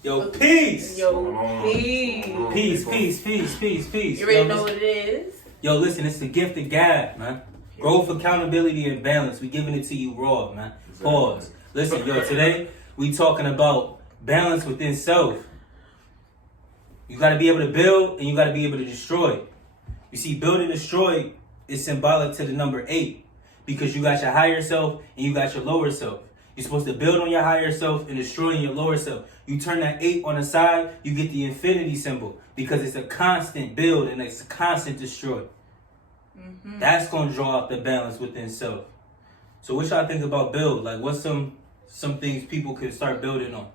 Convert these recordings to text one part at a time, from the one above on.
Yo, peace. Yo, peace. Peace. You already know what it is. Yo, listen, it's the gift of G.A.B, man. Growth, accountability, and balance. We giving it to you raw, man. Pause. Listen, yo, today we talking about balance within self. You got to be able to build and you got to be able to destroy. You see, build and destroy is symbolic to the number 8 because you got your higher self and you got your lower self. You're supposed to build on your higher self and destroy your lower self. You turn that 8 on the side, you get the infinity symbol because it's a constant build and it's a constant destroy. Mm-hmm. That's going to draw out the balance within self. So what y'all think about build? Like what's some things people could start building on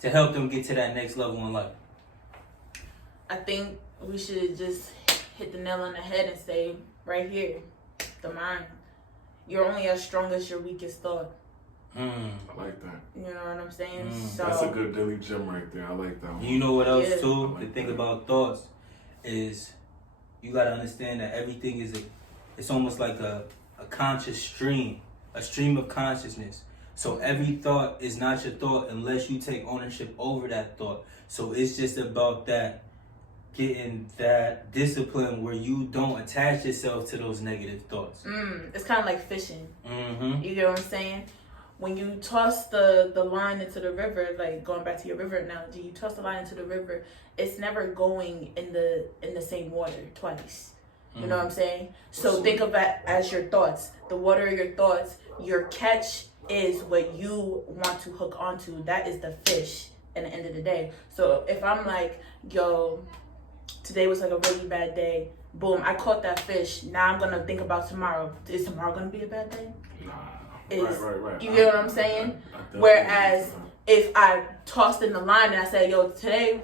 to help them get to that next level in life? I think we should just hit the nail on the head and say, right here, the mind. You're only as strong as your weakest thought. I like that. You know what I'm saying? So, that's a good daily gym right there. I like that one. You know what else too? The thing about thoughts is you gotta understand that everything is it's almost like a conscious stream, a stream of consciousness. So every thought is not your thought unless you take ownership over that thought. So it's just about that, getting that discipline where you don't attach yourself to those negative thoughts. It's kind of like fishing. Mm-hmm. You get what I'm saying? When you toss the line into the river, like going back to your river analogy, you toss the line into the river, it's never going in the same water twice. You know what I'm saying? So think of that as your thoughts. The water are your thoughts. Your catch is what you want to hook onto. That is the fish at the end of the day. So if I'm like, yo, today was like a really bad day. Boom, I caught that fish. Now I'm going to think about tomorrow. Is tomorrow going to be a bad day? Nah. Right. You get what I'm saying? Whereas if I tossed in the line and I said, yo, today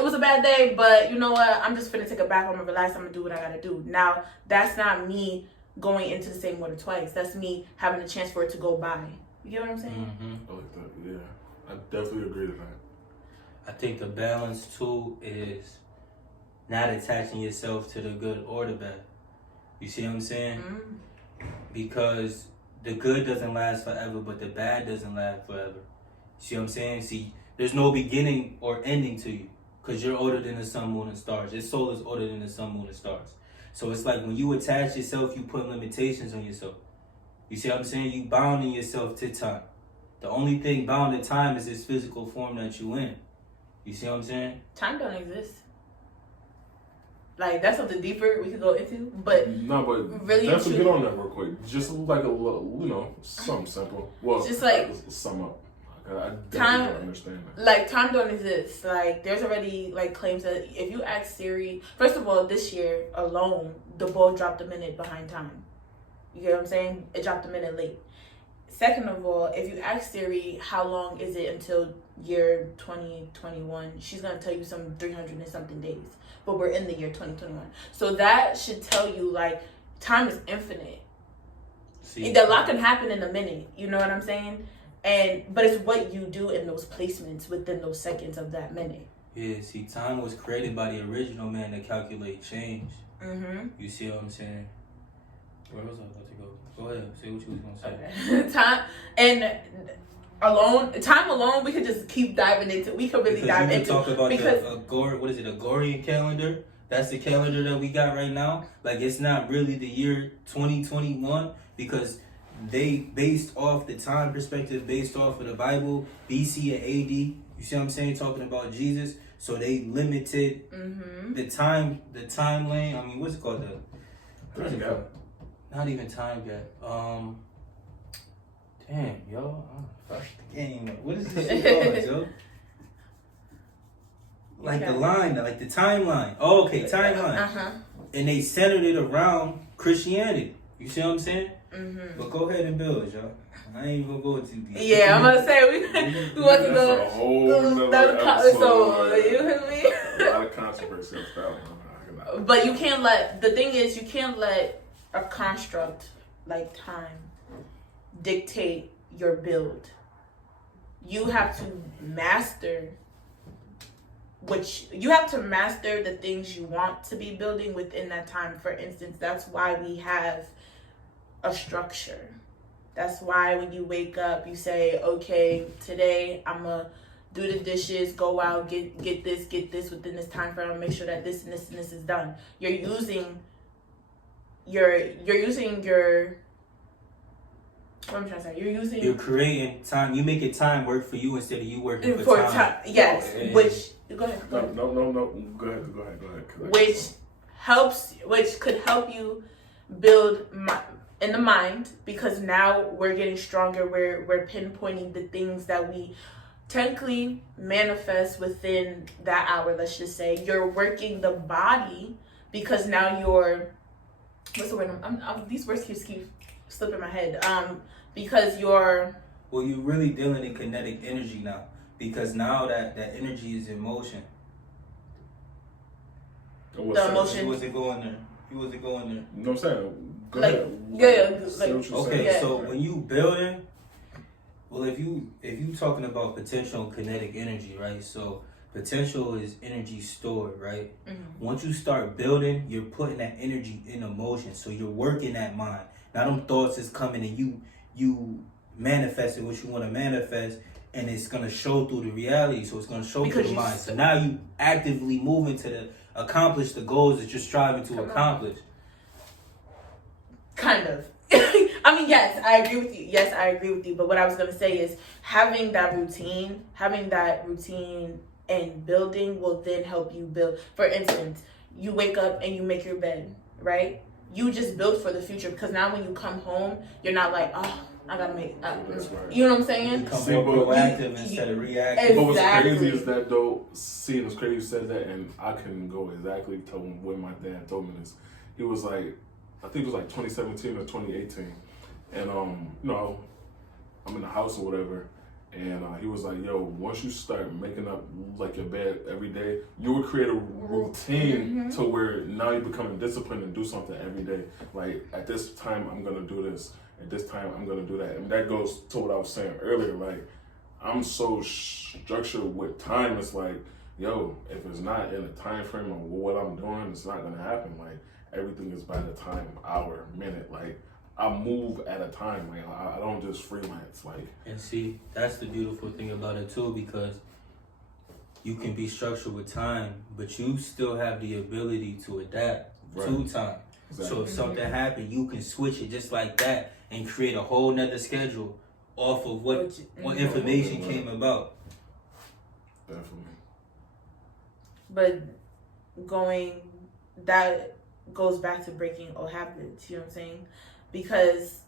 was a bad day, but you know what? I'm just finna take a bath. I'm gonna relax. I'm gonna do what I gotta do. Now, that's not me going into the same water twice. That's me having a chance for it to go by. You get what I'm saying? Mm-hmm. I like that. Yeah, I definitely agree to that. I think the balance too is not attaching yourself to the good or the bad. You see what I'm saying? Because the good doesn't last forever, but the bad doesn't last forever. See what I'm saying? See, there's no beginning or ending to you because you're older than the sun, moon, and stars. Your soul is older than the sun, moon, and stars. So it's like when you attach yourself, you put limitations on yourself. You see what I'm saying? You bounding yourself to time. The only thing bound to time is this physical form that you in. You see what I'm saying? Time don't exist. Like, that's something deeper we could go into, but really definitely get on that real quick. Just like a little, something simple. Well, just like sum up. I time don't understand that. Like, time don't exist. Like, there's already like claims that if you ask Siri, first of all, this year alone, the ball dropped a minute behind time. You get what I'm saying? It dropped a minute late. Second of all, if you ask Siri how long is it until year 2021, she's gonna tell you some 300 and something days. But we're in the year 2021. So that should tell you, like, time is infinite. A lot can happen in a minute. You know what I'm saying? But it's what you do in those placements within those seconds of that minute. Yeah, see, time was created by the original man to calculate change. Mm-hmm. You see what I'm saying? Where was I about to go? Go ahead, say what you was going to say. Time alone, we could just keep diving into. We could really dive into. Talk about the Gregorian calendar. That's the calendar that we got right now. Like, it's not really the year 2021 because they based off the time perspective, based off of the Bible, BC and AD. You see what I'm saying? Talking about Jesus. So they limited the time lane. I mean, what's it called? Not even time gap. Damn, yo. Fuck the game. What is this shit called, yo? Like the line, like the timeline. Oh, okay, timeline. And they centered it around Christianity. You see what I'm saying? But go ahead and build, y'all. I ain't even gonna go too deep. Yeah, I'm gonna say we want to go. That's a whole nother episode. You hear me? A lot of controversy on that one. But you can't let, the thing is, you can't let a construct like time dictate your build. You have to master the things you want to be building within that time. For instance, that's why we have a structure. That's why when you wake up, you say, okay, today I'm going to do the dishes, go out, get this within this time frame, make sure that this and this and this is done. You're using your what I'm trying to say. You're creating time. You making time work for you instead of you working for time. time. Yes, which go ahead. No. Go ahead. Which could help you build in the mind, because now we're getting stronger. We're pinpointing the things that we technically manifest within that hour. Let's just say you're working the body, because now you're what's the word? These words keep slipping my head. Because you're really dealing in kinetic energy now, because now that energy is in motion. The emotion. You wasn't going there. You know what I'm saying? Go like, ahead. Yeah. Okay, Yeah. so when you building, well, if you talking about potential and kinetic energy, right? So potential is energy stored, right? Mm-hmm. Once you start building, you're putting that energy into motion. So you're working that mind. Now them thoughts is coming and you manifesting what you want to manifest, and it's gonna show through the reality. So it's gonna show through the mind. So now you actively moving to accomplish the goals that you're striving to accomplish. Kind of. I mean, yes, I agree with you. But what I was gonna say is having that routine and building will then help you build. For instance, you wake up and you make your bed, right? You just build for the future, because now when you come home, you're not like, oh, I gotta make. That's right. You know what I'm saying? You become more proactive instead of reactive. Exactly. But what's crazy is that though, seeing it's crazy you said that, and I can go exactly tell him when my dad told me this. He was like, I think it was like 2017 or 2018, and I'm in the house or whatever. And he was like, yo, once you start making up like your bed every day, you will create a routine to where now you're becoming disciplined and do something every day. Like, at this time, I'm going to do this. At this time, I'm going to do that. And that goes to what I was saying earlier. Like, I'm so structured with time. It's like, yo, if it's not in a time frame of what I'm doing, it's not going to happen. Like, everything is by the time, hour, minute. Like, I move at a time, like I don't just freelance, like. And see, that's the beautiful thing about it too, because you can be structured with time, but you still have the ability to adapt to time. Exactly. So if something happened, you can switch it just like that and create a whole nother schedule off of what information came about. Definitely. But that goes back to breaking old habits. You know what I'm saying? Because,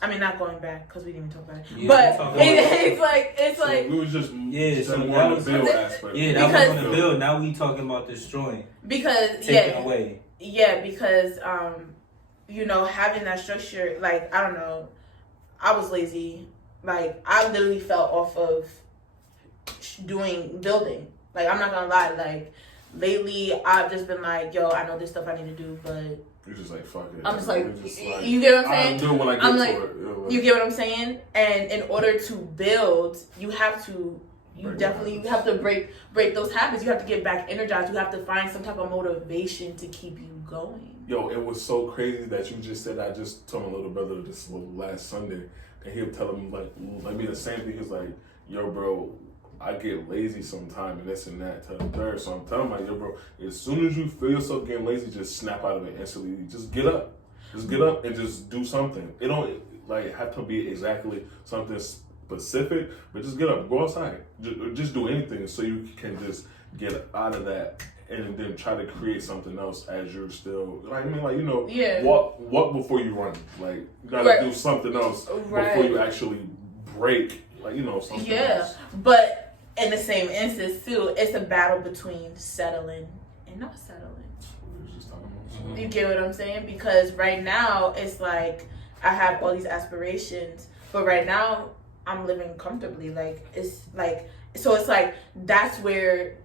I mean, not going back, because we didn't even talk about it. Yeah, but it's like we was just so more on the build aspect. Yeah, that was on the build. Now we talking about destroying. Because taking away. Yeah, because having that structure, like, I don't know, I was lazy. Like, I literally fell off of building. Like, I'm not gonna lie, like, lately I've just been like, yo, I know there's stuff I need to do, but you're just like, fuck it. I'm just like, you get what I'm saying? I'm doing when I get to it. You get what I'm saying? And in order to build, you have to break those habits. You have to get back energized. You have to find some type of motivation to keep you going. Yo, it was so crazy that you just said. I just told my little brother this last Sunday, and he was telling me like me the same thing. He was like, yo, bro, I get lazy sometime and this and that to the third. So I'm telling him, like, yo, bro, as soon as you feel yourself getting lazy, just snap out of it instantly. Just get up. Just get up and just do something. It don't like have to be exactly something specific, but just get up, go outside. Just do anything so you can just get out of that and then try to create something else as you're still, like, I mean, like, walk before you run. Like, you gotta do something else before you actually break, like, something else. But in the same instance too, it's a battle between settling and not settling. You get what I'm saying? Because right now it's like I have all these aspirations, but right now I'm living comfortably. Like, it's like, so it's like that's where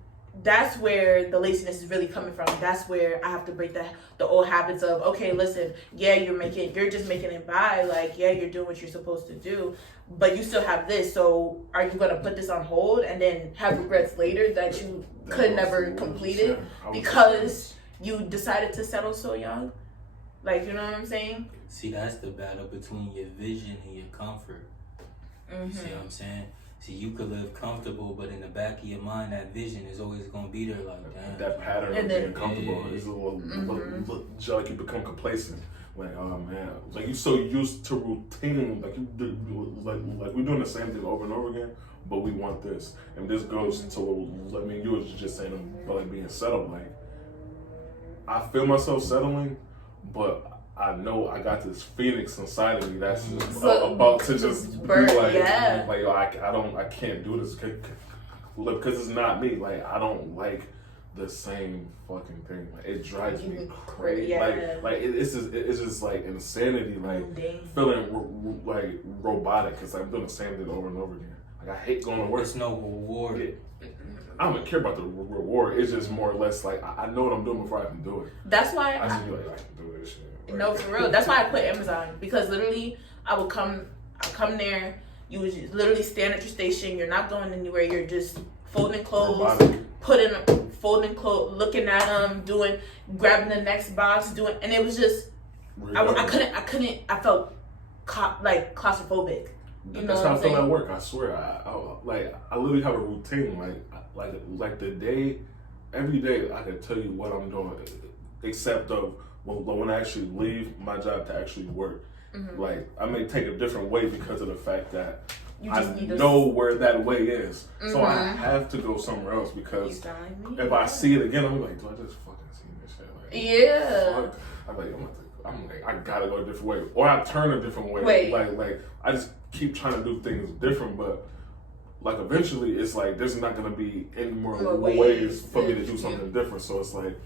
the laziness is really coming from. That's where I have to break the old habits of, okay, listen, yeah, you're just making it by, like, yeah, you're doing what you're supposed to do, but you still have this. So are you going to put this on hold and then have regrets later that you could never complete it because you decided to settle so young? Like, you know what I'm saying? See, that's the battle between your vision and your comfort. You see what I'm saying? See, you could live comfortable, but in the back of your mind, that vision is always gonna be there. Like that pattern of And then- being comfortable is a little, just like you become complacent. Like, oh man, like you so used to routine, like you do, like we're doing the same thing over and over again, but we want this, and this goes to, I mean, you was just saying about like being settled. Like, I feel myself settling, but I know I got this phoenix inside of me that's just about to just burn, be like, yeah. like yo, I can't do this because it's not me. Like, I don't like the same fucking thing. Like, it drives me crazy. Yeah. Like it's just like insanity. Like feeling like robotic because I'm doing the same thing over and over again. Like, I hate going to work. There's no reward. I don't care about the reward. It's just more or less like I know what I'm doing before I can do it. That's why I just be like, I can do this shit. Like, no, for real. That's why I quit Amazon, because literally I come there. You would just literally stand at your station. You're not going anywhere. You're just folding clothes, folding clothes, looking at them, grabbing the next box, and it was just I couldn't. I felt like claustrophobic. You know That's what how I'm I feel saying? at work. I swear, I literally have a routine. Like the day, every day I can tell you what I'm doing, except of when I actually leave my job to actually work. Mm-hmm. Like, I may take a different way because of the fact that You I just need know where that way is. Mm-hmm. So I have to go somewhere else You because sound like me. if I see it again, I'm like, do I just fucking see this shit? Like, Yeah. fuck. I'm like, I gotta go a different way, or I turn a different way. Wait. Like I just keep trying to do things different, but like eventually it's like there's not gonna be any more ways for me to do something different. So it's like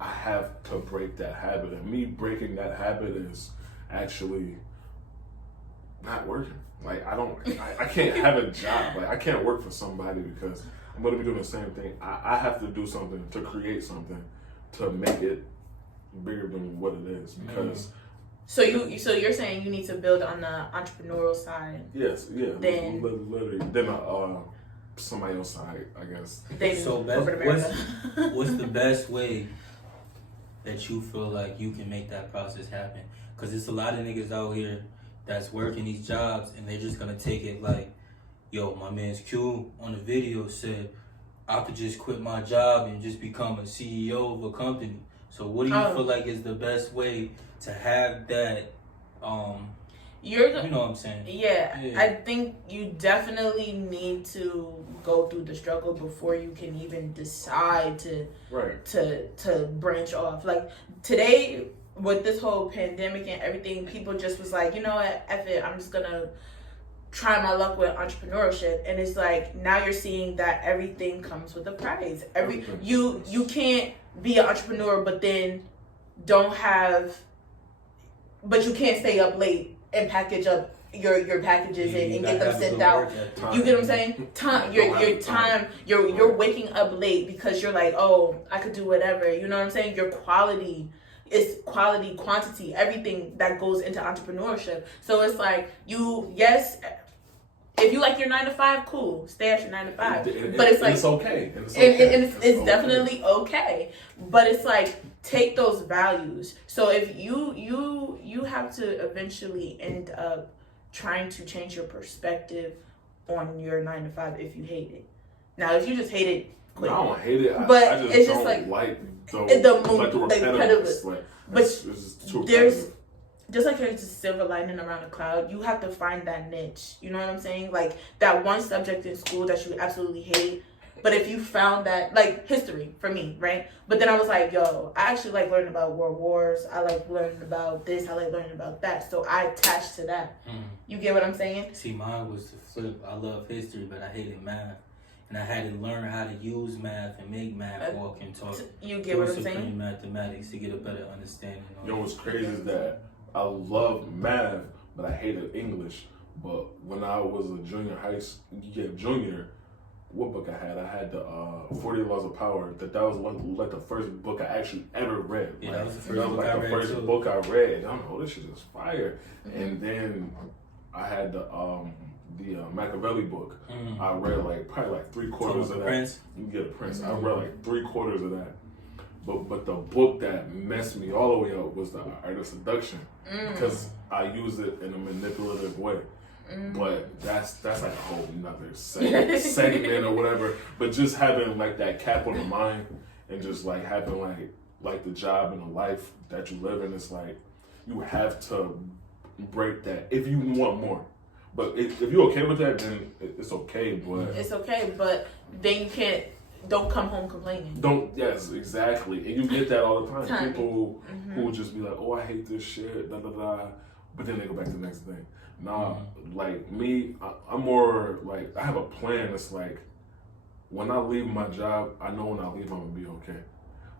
I have to break that habit, and me breaking that habit is actually not working. Like, I can't have a job. Like, I can't work for somebody because I'm gonna be doing the same thing. I have to do something to create something to make it bigger than what it is, because So you're saying you need to build on the entrepreneurial side. yes, yeah, Then literally somebody else side, I guess. So corporate America. what's the best way that you feel like you can make that process happen? Because it's a lot of niggas out here that's working these jobs and they're just gonna take it like, yo, my man's Q on the video said I could just quit my job and just become a CEO of a company. So what do you feel like is the best way to have that you know what I'm saying? Yeah, I think you definitely need to go through the struggle before you can even decide to branch off. Like today with this whole pandemic and everything, people just was like, you know what, F it, I'm just gonna try my luck with entrepreneurship. And it's like now you're seeing that everything comes with a price. You can't be an entrepreneur but then but you can't stay up late and package up your packages and get them sent out. You get what I'm saying? You're waking up late because you're like, oh, I could do whatever. You know what I'm saying? Your quality is quality, quantity, everything that goes into entrepreneurship. So it's like if you like your 9 to 5, cool, stay at your 9 to 5. But it's like it's okay. It's definitely okay. But it's like take those values. So if you have to eventually end up trying to change your perspective on your 9 to 5 if you hate it. Now, if you just hate it, quit. No, I don't hate it. But I just it's just don't like the repetitiveness. Like, but it's just too there's repetitive. just like there's a silver lining around a cloud, you have to find that niche. You know what I'm saying? Like that one subject in school that you absolutely hate. But if you found that, like history for me, right? But then I was like, yo, I actually like learning about world wars. I like learning about this. I like learning about that. So I attached to that. You get what I'm saying? See, mine was the flip. I love history, but I hated math. And I had to learn how to use math and make math walk and talk. You get what I'm saying? Mathematics to get a better understanding. You know what's crazy is that I love math, but I hated English. But when I was a junior, what book I had the 40 Laws of Power. That was like the first book I actually ever read. Yeah, like, that was the first book I read. And I'm like, oh, this shit is fire. And then I had the Machiavelli book. I read probably 3/4 of that. Prince? You get a Prince. I read 3/4 of that. But the book that messed me all the way up was The Art of Seduction, because I used it in a manipulative way. But that's like a whole nother segment or whatever. But just having like that cap on the mind and just like having like the job and the life that you live in, it's like you have to break that if you want more. But if you're okay with that, then it's okay. But it's okay. But then you can't. Don't come home complaining. Yes, exactly. And you get that all the time. People who would just be like, oh, I hate this shit, da da da. But then they go back to the next thing. Nah, like me, I'm more like, I have a plan. It's like, when I leave my job, I know when I leave, I'm going to be okay.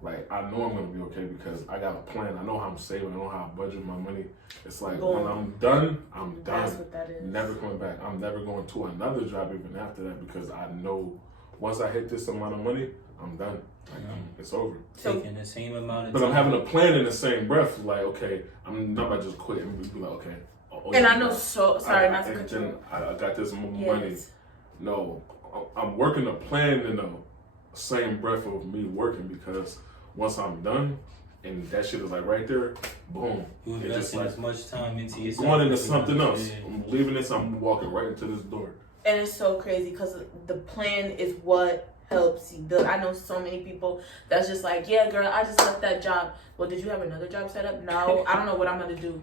Like, I know I'm going to be okay because I got a plan. I know how I'm saving. I know how I budget my money. It's like, when I'm done, I'm done. That's what that is. Never coming back. I'm never going to another job even after that because I know once I hit this amount of money, I'm done. Like, it's over. Taking the same amount of but time. I'm having a plan in the same breath. Like, okay, I'm not about to just quit and be like, okay. And I know sorry not to cut you. I got this money. No, I'm working a plan in the same breath of me working because once I'm done and that shit is like right there, boom. You investing like, as much time into yourself. Going into something else. I'm leaving this, I'm walking right into this door. And it's so crazy because the plan is what helps you build. I know so many people that's just like, yeah, girl, I just left that job. Well, did you have another job set up? No, I don't know what I'm going to do.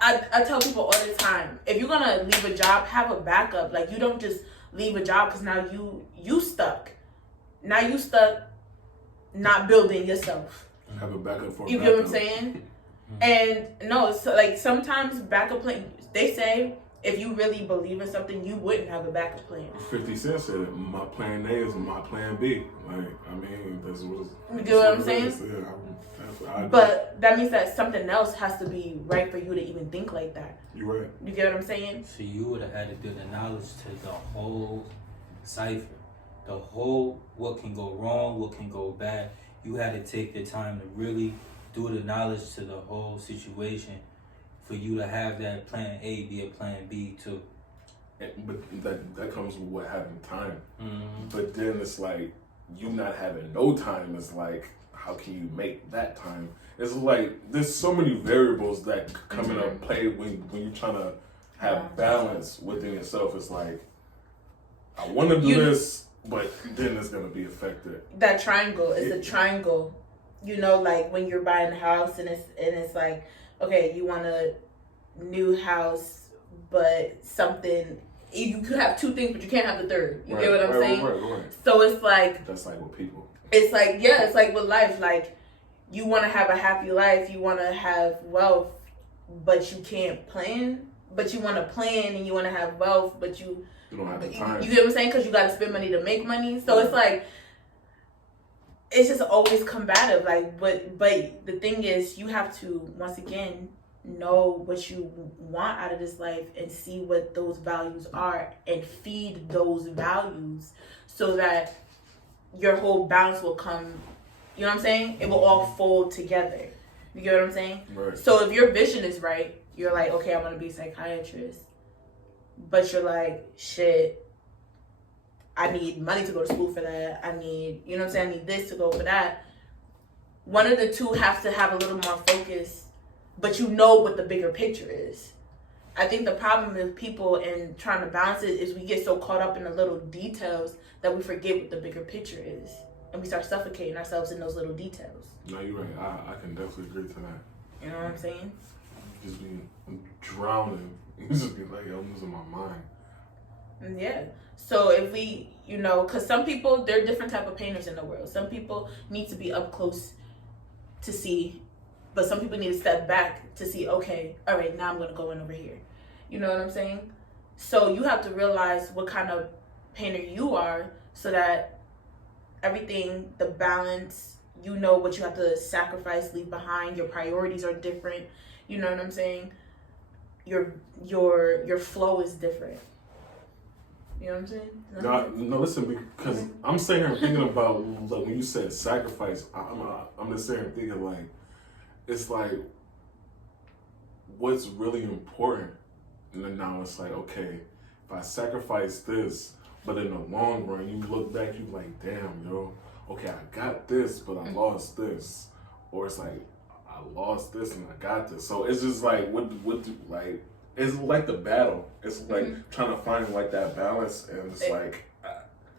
I tell people all the time, if you're going to leave a job, have a backup. Like, you don't just leave a job because now you stuck. Now you stuck not building yourself. Have a backup for you get what I'm saying? And no, so like sometimes backup plan, they say, if you really believe in something, you wouldn't have a backup plan. 50 Cent said it. My plan A is my plan B. Like, I mean, that's what you get what I'm saying? But that means that something else has to be right for you to even think like that. You're right. You get what I'm saying? So you would have had to do the knowledge to the whole cipher. The whole, what can go wrong, what can go bad. You had to take the time to really do the knowledge to the whole situation for you to have that plan A be a plan B too. But that comes with what having time. But then it's like you not having no time is like, how can you make that time? It's like there's so many variables that come into play when you're trying to have balance within yourself. It's like I want to do this, but then it's gonna be affected. That triangle is a triangle. You know, like when you're buying a house and it's like, okay, you want a new house, but something, you could have two things, but you can't have the third. You get what I'm saying? Right. So it's like, that's like with people. It's like, yeah, it's like with life. Like, you want to have a happy life, you want to have wealth, but you can't plan. But you want to plan and you want to have wealth, but you don't have the time. You get what I'm saying? Because you got to spend money to make money. So it's like, it's just always combative. Like, but the thing is, you have to, once again, know what you want out of this life and see what those values are and feed those values so that your whole balance will come, you know what I'm saying? It will all fold together. You get what I'm saying? Right. So if your vision is right, you're like, okay, I'm going to be a psychiatrist. But you're like, shit, I need money to go to school for that. I need, you know what I'm saying? I need this to go for that. One of the two has to have a little more focus, but you know what the bigger picture is. I think the problem with people and trying to balance it is we get so caught up in the little details that we forget what the bigger picture is. And we start suffocating ourselves in those little details. No, you're right. I can definitely agree to that. You know what I'm saying? Just be drowning. You just be like, I'm losing my mind. Yeah. So if we, you know, because some people, there are different type of painters in the world. Some people need to be up close to see, but some people need to step back to see, okay, all right, now I'm going to go in over here. You know what I'm saying? So you have to realize what kind of painter you are so that everything, the balance, you know what you have to sacrifice, leave behind, your priorities are different. You know what I'm saying? Your flow is different. You know what I'm saying? No, listen, because I'm sitting here thinking about, like, when you said sacrifice, I'm just sitting here thinking, like, it's like, what's really important? And then now it's like, okay, if I sacrifice this, but in the long run, you look back, you like, damn, yo, okay, I got this, but I lost this. Or it's like, I lost this and I got this. So it's just like like it's like the battle. It's like trying to find like that balance, and it's like.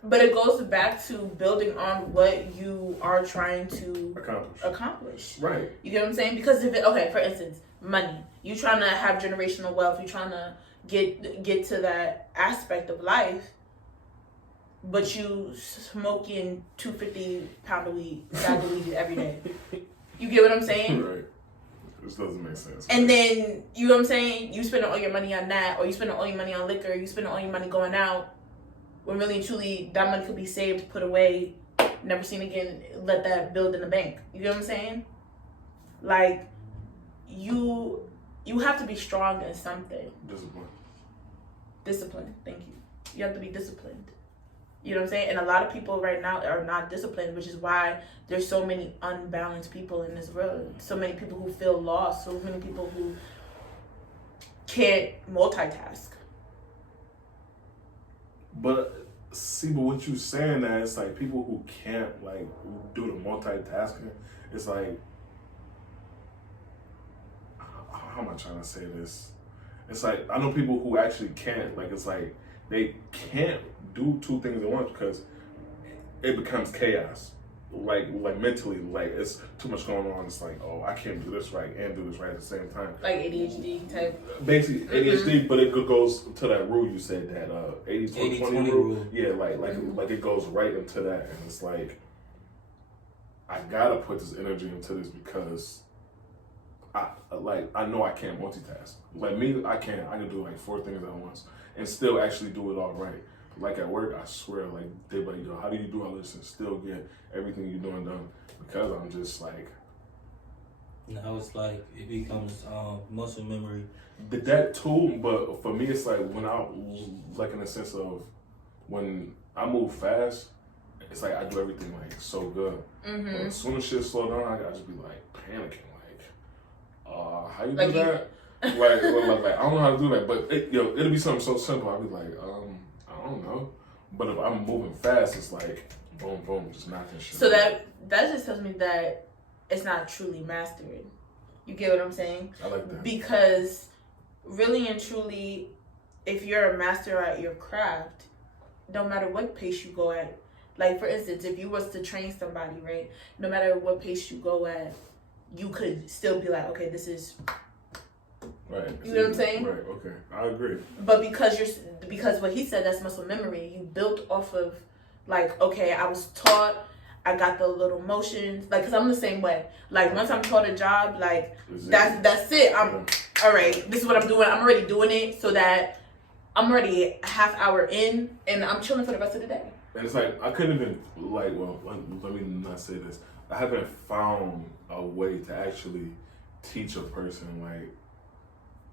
But it goes back to building on what you are trying to accomplish. Right. You get what I'm saying? Because for instance, money. You trying to have generational wealth. You trying to get to that aspect of life. But you smoking 250-pound a week, bag of weed every day. You get what I'm saying? Right. This doesn't make sense. And then, you know what I'm saying? You spending all your money on that, or you spending all your money on liquor, you spending all your money going out, when really and truly that money could be saved, put away, never seen again, let that build in the bank. You get what I'm saying? Like, you have to be strong in something. Discipline, thank you. You have to be disciplined. You know what I'm saying? And a lot of people right now are not disciplined, which is why there's so many unbalanced people in this world. So many people who feel lost. So many people who can't multitask. But what you saying that it's like people who can't like do the multitasking. It's like, how am I trying to say this? It's like I know people who actually can't. Like it's like they can't do two things at once because it becomes chaos. Like mentally, like it's too much going on. It's like, oh, I can't do this right and do this right at the same time. Like ADHD type. Basically ADHD, but it goes to that rule you said, that 80-20 rule. Yeah, like it goes right into that, and it's like I gotta put this energy into this because I know I can't multitask. Like me, I can do like 4 things at once and still actually do it all right. Like at work, I swear, like they like, yo, how do you do all this and still get everything you're doing done? Because I'm just like. Now it's like it becomes muscle memory. But that too, but for me, it's like when I like in the sense of when I move fast, it's like I do everything like so good. But as soon as shit slow down, I just be like panicking, like, how you do that? like I don't know how to do that, but it'll be something so simple. I'll be like, I don't know. But if I'm moving fast, it's like boom, boom, just knocking shit. So that just tells me that it's not truly mastered. You get what I'm saying? I like that. Because really and truly, if you're a master at your craft, no matter what pace you go at, like for instance, if you was to train somebody, right? No matter what pace you go at, you could still be like, okay, this is. Right. You know what I'm saying? Right. Okay. I agree. But because what he said, that's muscle memory. You built off of, like, okay, I was taught. I got the little motions, like, cause I'm the same way. Like once I'm taught a job, like that's it. I'm all right. This is what I'm doing. I'm already doing it, so that I'm already a half hour in, and I'm chilling for the rest of the day. And it's like I couldn't even let me not say this. I haven't found a way to actually teach a person. Like,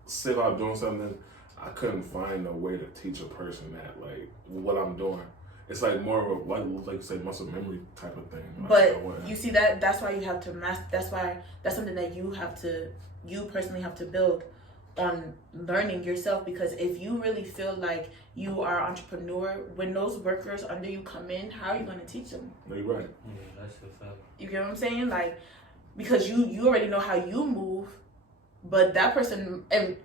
say if I'm doing something, I couldn't find a way to teach a person that like what I'm doing. It's like more of a like you say muscle memory type of thing. But you see that's why you have to master. That's something that you personally have to build on learning yourself. Because if you really feel like you are an entrepreneur, when those workers under you come in, how are you going to teach them? No, you're right. Yeah, that's a fact. You get what I'm saying? Like, because you already know how you move, but that person, and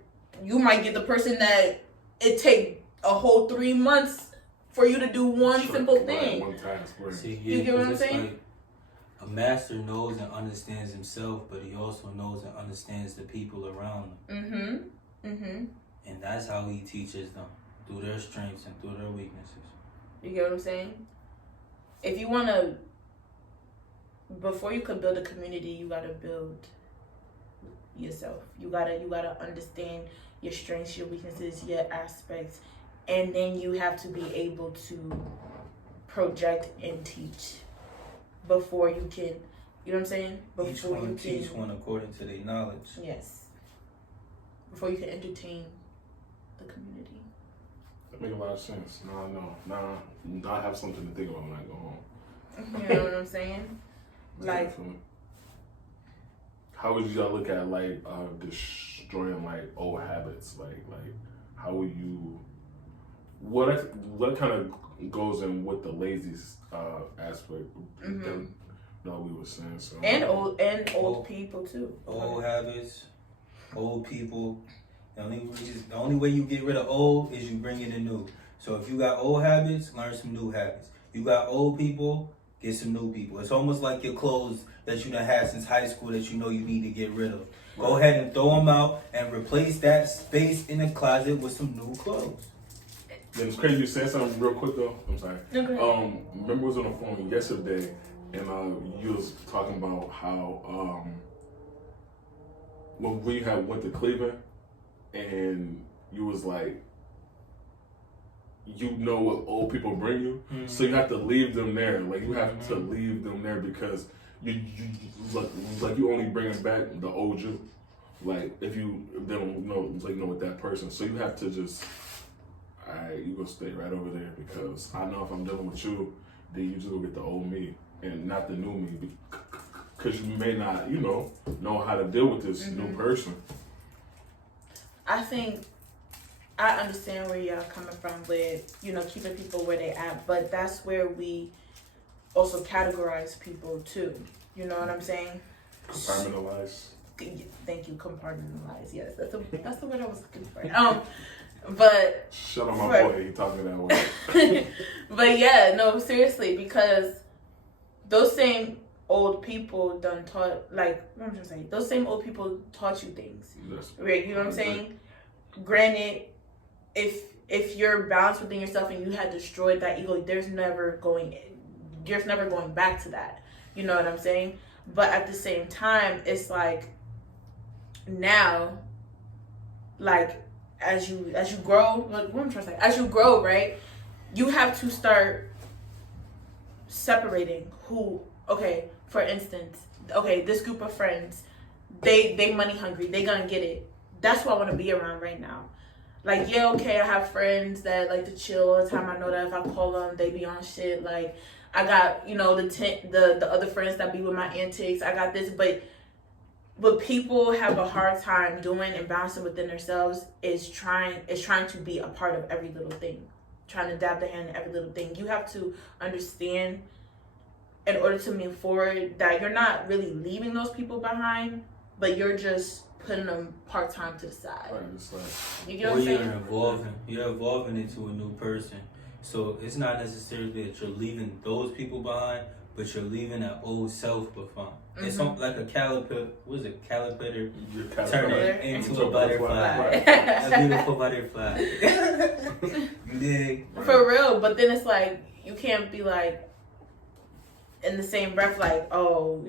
you might get the person that it take a whole 3 months for you to do one simple thing. One task. Right. See, you get what I'm saying? Like, a master knows and understands himself, but he also knows and understands the people around him. And that's how he teaches them, through their strengths and through their weaknesses. You get what I'm saying? If you want to, before you could build a community, you got to build yourself. You gotta understand your strengths, your weaknesses, your aspects. And then you have to be able to project and teach before you can, you know what I'm saying? Before you can teach one according to their knowledge. Yes. Before you can entertain the community. That makes a lot of sense. Now I have something to think about when I go home. You know what I'm saying? Like, how would you look at like destroying like old habits? Like how would you? What kind of goes in with the lazy aspect? that we were saying. So And old people too. Old habits, old people. The only way you get rid of old is you bring in the new. So if you got old habits, learn some new habits. You got old people, get some new people. It's almost like your clothes that you done had since high school that you know you need to get rid of. Go ahead and throw them out and replace that space in the closet with some new clothes. Yeah, it's crazy you said something real quick though. I'm sorry. Okay. Remember I was on the phone yesterday and you was talking about how when we had went to Cleveland and you was like, you know what old people bring you, so you have to leave them there. Like you have to leave them there because you like you only bringing back the old you. Like if they don't know with that person, so you have to just, alright, you gonna stay right over there because I know if I'm dealing with you, then you just go get the old me and not the new me because you may not know how to deal with this new person. I think I understand where y'all coming from with, keeping people where they at, but that's where we also categorize people too. You know what I'm saying? Compartmentalize. Thank you, compartmentalize. Yes, that's the word I was looking for. But shut up, my boy. He talking that way. But yeah, no, seriously, because those same old people done taught, like, what I'm trying to say, those same old people taught you things. Yes. Right? You know what I'm saying? Granted, if you're balanced within yourself and you had destroyed that ego, there's never going back to that. You know what I'm saying? But at the same time, it's like now, like as you grow, what I'm trying to say, as you grow, right? You have to start separating who. Okay, for instance, this group of friends, they money hungry, they gonna get it. That's what I want to be around right now. Like, yeah, okay, I have friends that like to chill all the time. I know that if I call them, they be on shit. Like, I got, the other friends that be with my antics. I got this, but people have a hard time doing and balancing within themselves is trying to be a part of every little thing, trying to dab their hand in every little thing. You have to understand, in order to move forward, that you're not really leaving those people behind, but you're just putting them part-time to the side. Right, it's like, you get what I'm saying? You're evolving into a new person. So it's not necessarily that you're leaving those people behind, but you're leaving that old self behind. It's like a caterpillar. What is it? Caterpillar turning into a butterfly. A beautiful butterfly. You dig? For real. But then it's like, you can't be like, in the same breath, like, oh,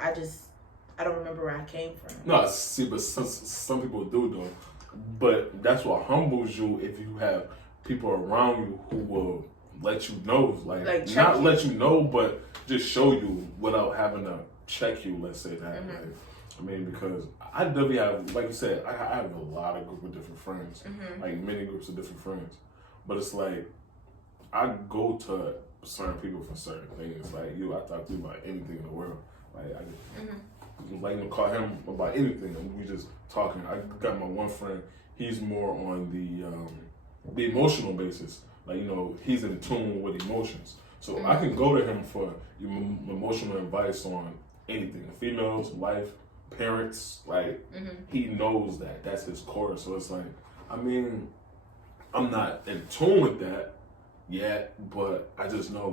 I don't remember where I came from. No, see, but some people do though. But that's what humbles you if you have people around you who will let you know, like not let you know, but just show you without having to check you. Let's say that. Because I definitely have, like you said, I have a lot of group of different friends, like many groups of different friends. But it's like I go to certain people for certain things. Like I talk to you about anything in the world. Like I call him about anything, and we just talking. I got my one friend. He's more on the emotional basis. Like he's in tune with emotions. So I can go to him for emotional advice on anything: females, life, parents. Like he knows that. That's his core. So it's like, I'm not in tune with that yet, but I just know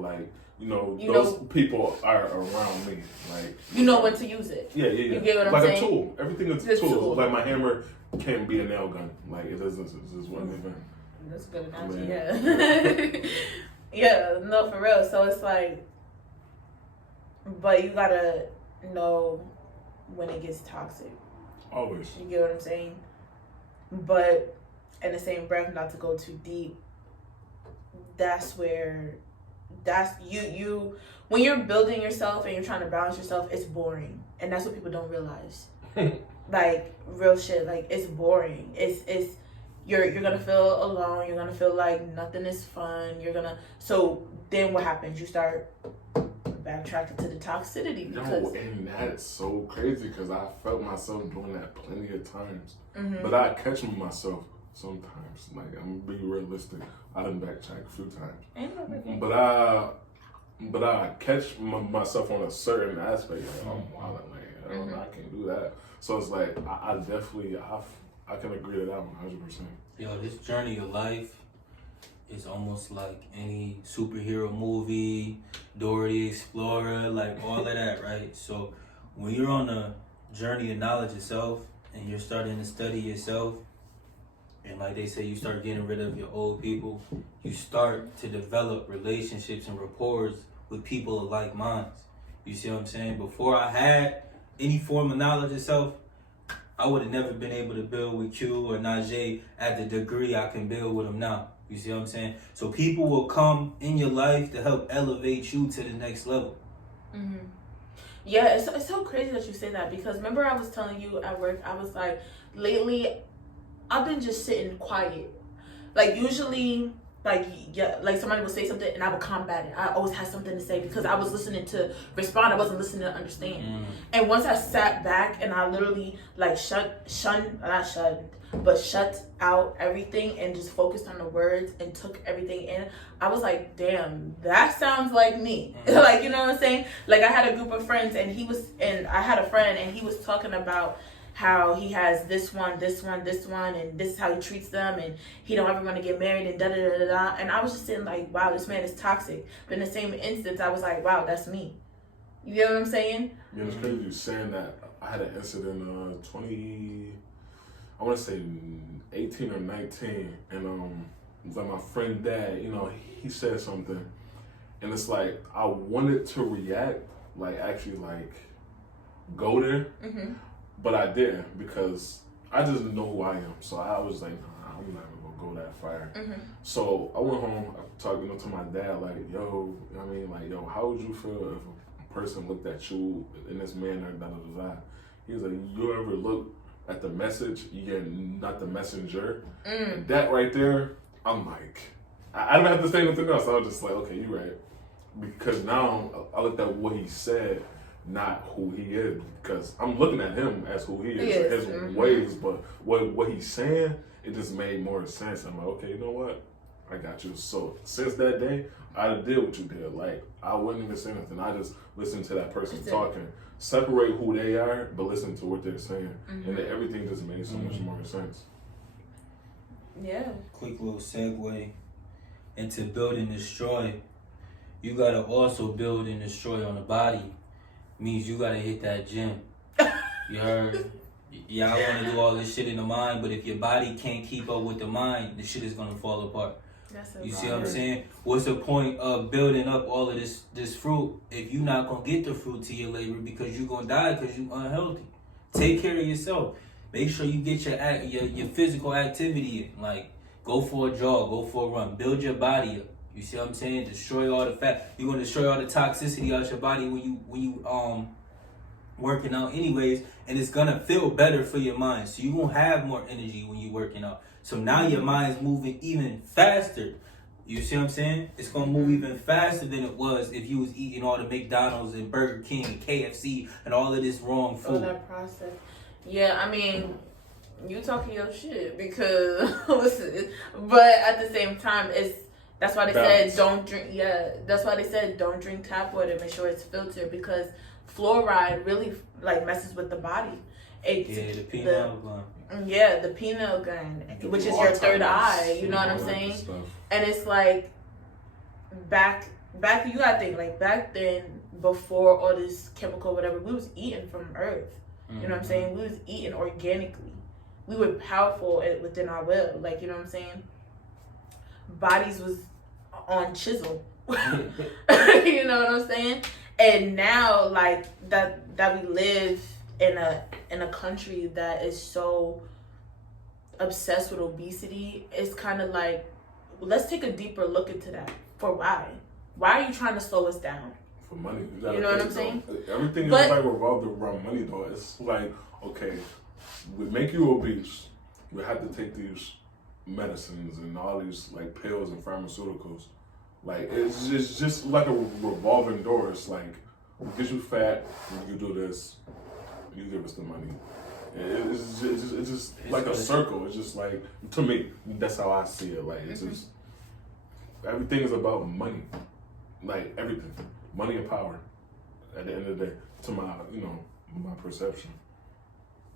those people are around me. Like when to use it. Yeah. You get what I'm saying? Like a tool. Everything is a tool. Like my hammer can't be a nail gun. Like it doesn't. It's just one thing. That's a good analogy. Yeah. Yeah. No, for real. So it's like, but you gotta know when it gets toxic. Always. You get what I'm saying? But in the same breath, not to go too deep. That's you when you're building yourself and you're trying to balance yourself, it's boring, and that's what people don't realize. Like real shit, like it's boring. It's you're gonna feel alone. You're gonna feel like nothing is fun. So then what happens? You start backtracking to the toxicity because and that's so crazy because I felt myself doing that plenty of times, but I catch myself sometimes. Like I'm being realistic. I done backtrack a few times, but but I catch myself on a certain aspect. Like, oh, wow, like, I don't know, I can't do that. So it's like I definitely I can agree to that 100%. Yo, this journey of life is almost like any superhero movie, Dora the Explorer, like all of that, right? So when you're on a journey of knowledge yourself and you're starting to study yourself, and like they say, you start getting rid of your old people, you start to develop relationships and rapport with people of like minds. You see what I'm saying? Before I had any form of knowledge itself, I would have never been able to build with Q or Najee at the degree I can build with them now. You see what I'm saying? So people will come in your life to help elevate you to the next level. Mm-hmm. Yeah, it's so crazy that you say that, because remember I was telling you at work, I was like, lately I've been just sitting quiet. Like usually, like somebody would say something and I would combat it. I always had something to say because I was listening to respond. I wasn't listening to understand. And once I sat back and I literally like shut out everything and just focused on the words and took everything in, I was like, damn, that sounds like me. Like, you know what I'm saying? Like I had a group of friends and I had a friend and he was talking about how he has this one, and this is how he treats them, and he don't ever want to get married, and da-da-da-da-da. And I was just sitting like, wow, this man is toxic. But in the same instance, I was like, wow, that's me. You know what I'm saying? Yeah, it's crazy you saying that. I had an incident, I want to say 18 or 19, and it was like my friend dad, you know, he said something, and it's like, I wanted to react, like actually like go there, but I didn't because I just know who I am. So I was like, nah, I'm not even gonna go that far. So I went home, I talked to my dad, like, yo, I mean, like, yo, how would you feel if a person looked at you in this manner, da da da da? He was like, you ever look at the message, you're not the messenger? And that right there, I'm like, I don't have to say anything else. I was just like, okay, you're right. Because now I looked at what he said, not who he is, because I'm looking at him as who he is, his ways, but what he's saying, it just made more sense. I'm like, okay, you know what? I got you. So since that day, I did what you did. Like, I wouldn't even say anything. I just listened to that person talking. Separate who they are, but listen to what they're saying. And then everything just made so much more sense. Yeah. Quick little segue into build and destroy. You gotta also build and destroy on the body. Means you gotta hit that gym. You heard? Yeah, I wanna do all this shit in the mind, but if your body can't keep up with the mind, the shit is gonna fall apart. You see what I'm saying? What's the point of building up all of this fruit if you're not gonna get the fruit to your labor because you're gonna die because you're unhealthy? Take care of yourself. Make sure you get your physical activity in. Like, go for a jog, go for a run. Build your body up. You see what I'm saying? Destroy all the fat. You're gonna destroy all the toxicity out your body when you working out anyways, and it's gonna feel better for your mind. So you won't have more energy when you're working out. So now your mind's moving even faster. You see what I'm saying? It's gonna move even faster than it was if you was eating all the McDonald's and Burger King and KFC and all of this wrong food. All that process. Yeah, I mean, you talking your shit because listen, but at the same time, that's why they said don't drink. Yeah, that's why they said don't drink tap water. Make sure it's filtered because fluoride really like messes with the body. The pineal gland. Yeah, the pineal gland, which is your third eye. You know what I'm saying? And it's like back. You gotta think like back then, before all this chemical whatever, we was eating from Earth. You know what I'm saying? We was eating organically. We were powerful within our will. Like, you know what I'm saying? Bodies was on chisel. You know what I'm saying? And now, like that we live in a country that is so obsessed with obesity, it's kind of like, let's take a deeper look into that. For why? Why are you trying to slow us down? For money. You know what I'm saying? Everything is like revolved around money, though. It's like, okay, we make you obese, we have to take these medicines and all these like pills and pharmaceuticals. Like, it's just like a revolving door. It's like, we get you fat, you do this, you give us the money. It's just like a circle. It's just like, to me, that's how I see it. Like, it's just, everything is about money. like everything, money and power. At the end of the day, to my my perception.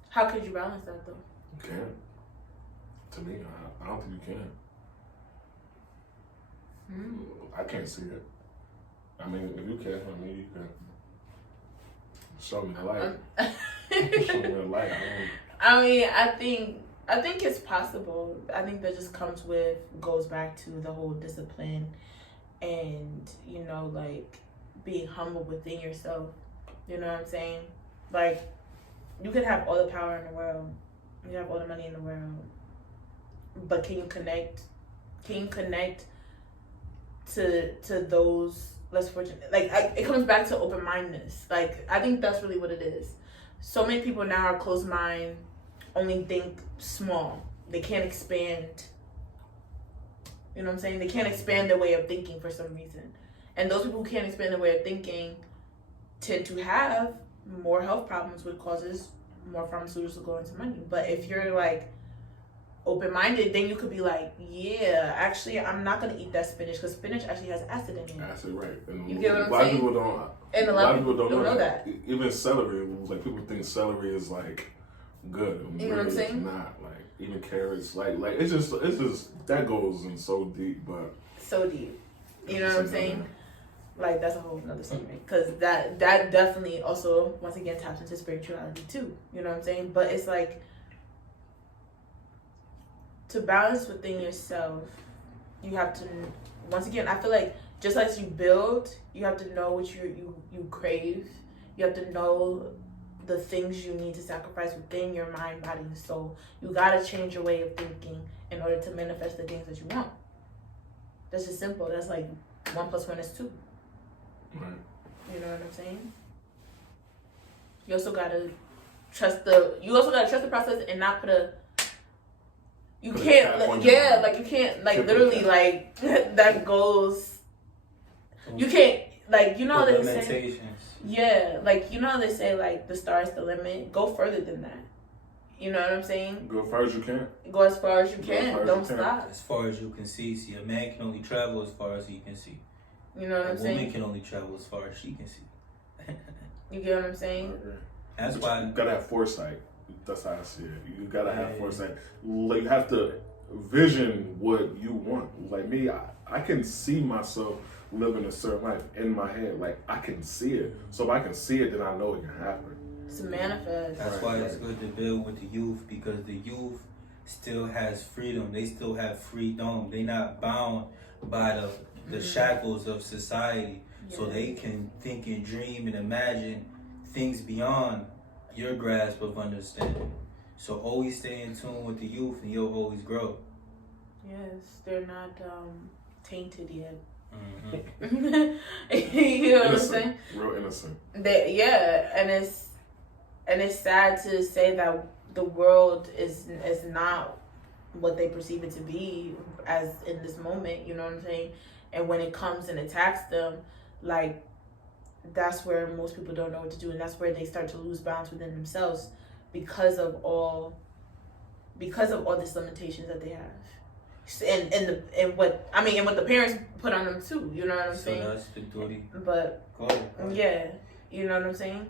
How could you balance that though? You can't. To me, I don't think you can. I can't see it. I mean, if you can, I mean, you can. Show me the light. Show me the light. I mean, I think it's possible. I think that just goes back to the whole discipline and, like being humble within yourself. You know what I'm saying? Like, you can have all the power in the world. You can have all the money in the world. But can you connect? Can you connect to those less fortunate? Like, it comes back to open-mindedness. Like, I think that's really what it is. So many people now are closed mind, only think small. They can't expand. You know what I'm saying? They can't expand their way of thinking for some reason. And those people who can't expand their way of thinking tend to have more health problems, which causes more pharmaceuticals to go into money. But if you're like open-minded, then you could be like, yeah, actually, I'm not gonna eat that spinach because spinach actually has acid in it. Acid, right? And you get what I'm saying? A lot of people don't. And a lot of people don't know that. Even celery, like people think celery is like good. You know what I'm saying? It's not. Like even carrots, like it's just that goes in so deep, but so deep. You know what I'm saying? Like, that's a whole nother segment. Because that definitely also, once again, taps into spirituality too. You know what I'm saying? But it's like, to balance within yourself, you have to, once again, I feel like, just as you build, you have to know what you crave. You have to know the things you need to sacrifice within your mind, body, and soul. You got to change your way of thinking in order to manifest the things that you want. That's just simple. That's like 1 + 1 is 2. Right. You know what I'm saying? You also gotta trust the process and not you can't literally like that goes. You can't like how they say. Yeah, like how they say like the sky's the limit. Go further than that. You know what I'm saying? Go as far as you can. Go as far as you can. Don't stop. As far as you can see. See, a man can only travel as far as he can see. You know what I'm saying? A woman can only travel as far as she can see. You get what I'm saying? That's why you gotta have foresight. That's how I see it. You gotta have foresight. Like, you have to vision what you want. Like me, I can see myself living a certain life in my head. Like, I can see it. So if I can see it, then I know it can happen. It's manifest. That's why it's good to build with the youth, because the youth still has freedom. They still have freedom. They're not bound by the shackles of society. Yes. So they can think and dream and imagine things beyond your grasp of understanding. So always stay in tune with the youth and you'll always grow. Yes, they're not tainted yet. Mm-hmm. You know what I'm saying? Real innocent. And it's sad to say that the world is not what they perceive it to be as in this moment, you know what I'm saying? And when it comes and attacks them, like, that's where most people don't know what to do, and that's where they start to lose balance within themselves because of all these limitations that they have. And what the parents put on them too, you know what I'm saying? So that's the duty. But yeah, you know what I'm saying?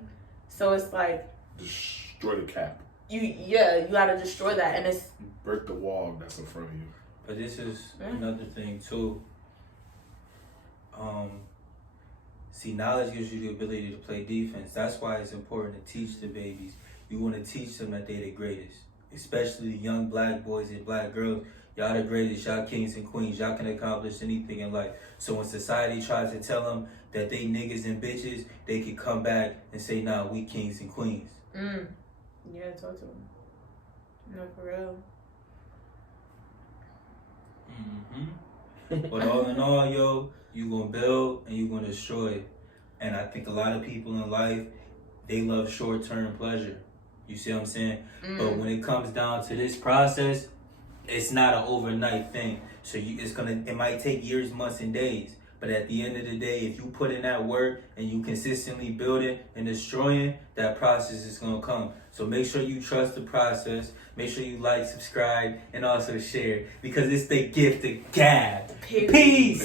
So it's like destroy the cap. You gotta destroy that, and it's break the wall that's in front of you. But this is another thing too. See, knowledge gives you the ability to play defense. That's why it's important to teach the babies. You want to teach them that they're the greatest, especially the young black boys and black girls. Y'all the greatest. Y'all kings and queens. Y'all can accomplish anything in life. So when society tries to tell them that they niggas and bitches, they can come back and say, nah, we kings and queens. Yeah, talk to them. No, for real. Mm-hmm. But all in all, yo, you gonna build and you gonna destroy. And I think a lot of people in life, they love short-term pleasure. You see what I'm saying? But when it comes down to this process, it's not an overnight thing. So it might take years, months, and days. But at the end of the day, if you put in that work and you consistently building and destroying, that process is gonna come. So make sure you trust the process. Make sure you like, subscribe, and also share, because it's the gift of G.A.B. Peace.